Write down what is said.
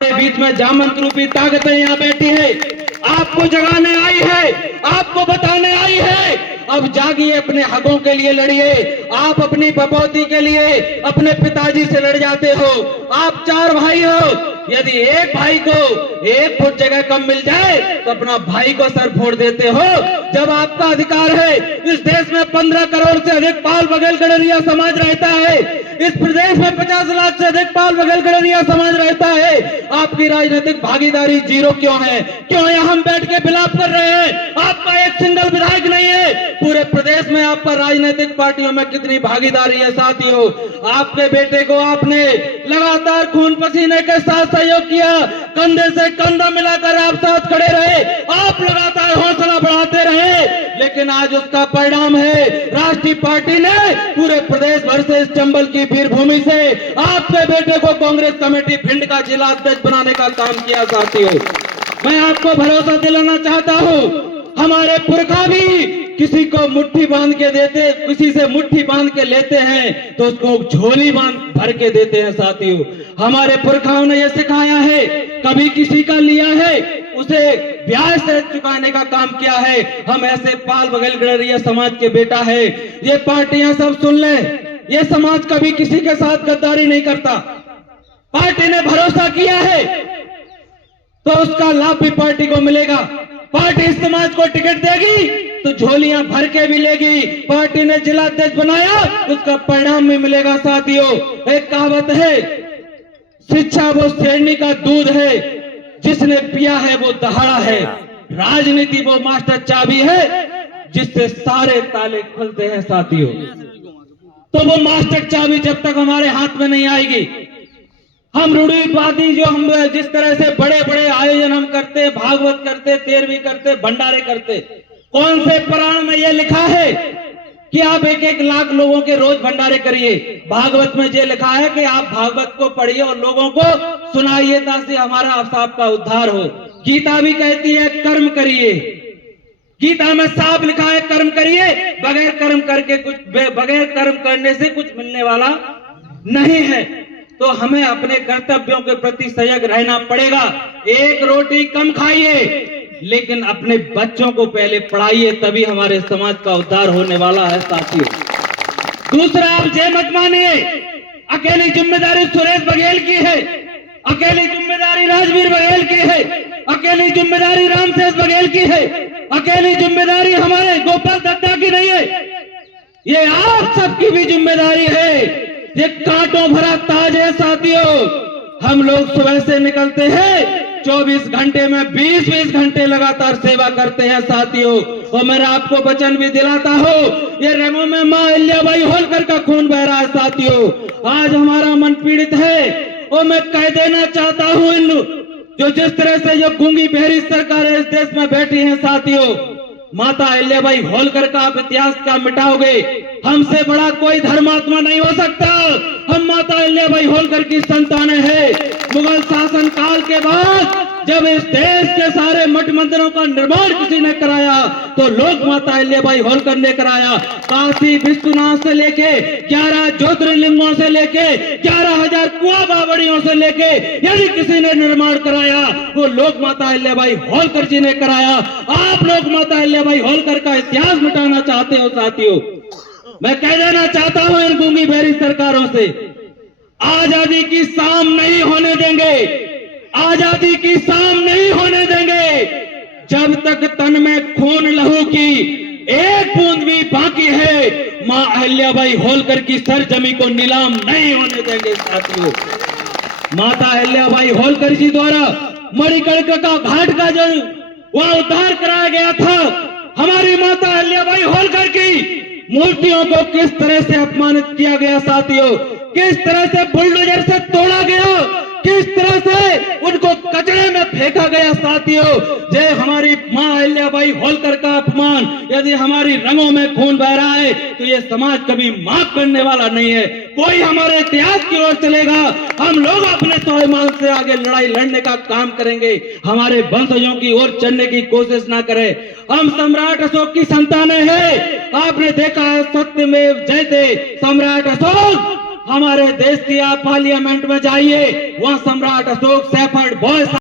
बीच में जामंत रूपी ताकतें यहाँ बैठी है, आपको जगाने आई है, आपको बताने आई है। अब जागिए, अपने हकों के लिए लड़िए। आप अपनी बपौती के लिए अपने पिताजी से लड़ जाते हो। आप 4 भाई हो, यदि एक भाई को 1 फुट जगह कम मिल जाए तो अपना भाई को सर फोड़ देते हो। जब आपका अधिकार है, इस देश में 15 करोड़ से अधिक पाल बघेल गडरिया समाज रहता है, इस प्रदेश में 50 लाख से अधिक पाल बघेल गडरिया समाज रहता है, आपकी राजनीतिक भागीदारी 0 क्यों है? क्यों यहाँ हम बैठ के विलाप कर रहे हैं? आपका एक सिंगल विधायक नहीं है। पूरे प्रदेश में आपका राजनीतिक पार्टियों में कितनी भागीदारी है साथियों? आपके बेटे को आपने लगातार खून पसीने के साथ सहयोग किया, कंधे से कंधा मिलाकर आप साथ खड़े रहे, आप लगातार हौसला बढ़ाते रहे, लेकिन आज उसका परिणाम है राष्ट्रीय पार्टी ने पूरे प्रदेश भर से, इस चंबल की वीरभूमि से आपके बेटे को कांग्रेस कमेटी भिंड का जिला अध्यक्ष बनाने का काम किया साथियों। मैं आपको भरोसा दिलाना चाहता हूं, हमारे पुरखा भी किसी को मुट्ठी बांध के देते, किसी से मुट्ठी बांध के लेते हैं तो उसको झोली बांध भर के देते हैं साथियों। हमारे पुरखाओं ने यह सिखाया है, कभी किसी का लिया है उसे ब्याज से चुकाने का काम किया है। हम ऐसे पाल बघेल गडरिया समाज के बेटा है, ये पार्टियां सब सुन ले, ये समाज कभी किसी के साथ गद्दारी नहीं करता। पार्टी ने भरोसा किया है तो उसका लाभ भी पार्टी को मिलेगा। पार्टी इस समाज को टिकट देगी तो झोलियां भर के भी लेगी। पार्टी ने जिला अध्यक्ष बनाया, उसका परिणाम भी मिलेगा साथियों। एक कहावत है, शिक्षा वो शेरनी का दूध है, जिसने पिया है वो दहाड़ा है। राजनीति वो मास्टर चाबी है, जिससे सारे ताले खुलते हैं साथियों। तो वो मास्टर चाबी जब तक हमारे हाथ में नहीं आएगी, हम रूढ़िवादी जो हम जिस तरह से बड़े बड़े आयोजन हम करते, भागवत करते, 13वीं करते, भंडारे करते, कौन से पुराण में यह लिखा है कि आप 1-1 लाख लोगों के रोज भंडारे करिए? भागवत में यह लिखा है कि आप भागवत को पढ़िए और लोगों को सुनाइए ताकि हमारा आपका उद्धार हो। गीता भी कहती है कर्म करिए, गीता में साफ लिखा है कर्म करिए, बगैर कर्म करके बगैर कर्म करने से कुछ मिलने वाला नहीं है। तो हमें अपने कर्तव्यों के प्रति सजग रहना पड़ेगा। 1 रोटी कम खाइए, लेकिन अपने बच्चों को पहले पढ़ाइए, तभी हमारे समाज का उद्धार होने वाला है साथियों। दूसरा, आप ये मत मानिए अकेली जिम्मेदारी सुरेश बघेल की है, अकेली जिम्मेदारी राजवीर बघेल की है, अकेली जिम्मेदारी रामशेष बघेल की है, अकेली जिम्मेदारी हमारे गोपाल दत्ता की नहीं है, ये आप सबकी भी जिम्मेदारी है। ये कांटों भरा ताज है साथियों। हम लोग सुबह से निकलते हैं, 24 घंटे में 20-20 घंटे लगातार सेवा करते हैं साथियों। और मैं आपको वचन भी दिलाता हूँ, ये रंगों में मां अहिल्याबाई होलकर का खून बह रहा है साथियों। आज हमारा मन पीड़ित है और मैं कह देना चाहता हूँ, इन जो जिस तरह से जो गूंगी बहरी सरकार इस देश में बैठी है साथियों, माता अहिल्याबाई होलकर का आप इतिहास का मिटाओगे, हमसे बड़ा कोई धर्मात्मा नहीं हो सकता। हम माता अहिल्याबाई होलकर की संतानें हैं। मुगल शासन काल के बाद जब इस देश के सारे मठ मंदिरों का निर्माण किसी ने कराया तो लोग माता अहिल्याबाई होलकर ने कराया। काशी विश्वनाथ से लेके 11 ज्योतिर्लिंगों से लेके 11,000 कुआं बावड़ियों से लेके यदि किसी ने निर्माण कराया वो लोग माता अहिल्याबाई होलकर जी ने कराया। आप लोग माता अहिल्याबाई होलकर का इतिहास मिटाना चाहते हो साथियों। मैं कह देना चाहता हूं इन गूंगी बहरी सरकारों से, आजादी की शाम नहीं होने देंगे, आजादी की शाम नहीं होने देंगे। जब तक तन में खून लहू की एक बूंद भी बाकी है, मां अहिल्याबाई होलकर की सरजमी को नीलाम नहीं होने देंगे साथियों। माता अहिल्याबाई होलकर जी द्वारा मणिकर्णिका का घाट का जो वह उद्धार कराया गया था, हमारी माता अहिल्याबाई होलकर की मूर्तियों को किस तरह से अपमानित किया गया साथियों, किस तरह से बुलडोजर से तोड़ा गया, किस तरह से उनको कचरे में फेंका गया साथियों। जय हमारी मां अहिल्याबाई होलकर का अपमान यदि हमारी रंगों में खून बह रहा है तो ये समाज कभी माफ करने वाला नहीं है। कोई हमारे इतिहास की ओर चलेगा, हम लोग अपने स्वाभिमान से आगे लड़ाई लड़ने का काम करेंगे, हमारे वंशजों की ओर चलने की कोशिश ना करें। हम सम्राट अशोक की संतानें हैं। आपने देखा है सत्यमेव जयते, सम्राट अशोक हमारे देश की आप पार्लियामेंट में जाइए, वहां सम्राट अशोक शेफर्ड बहुत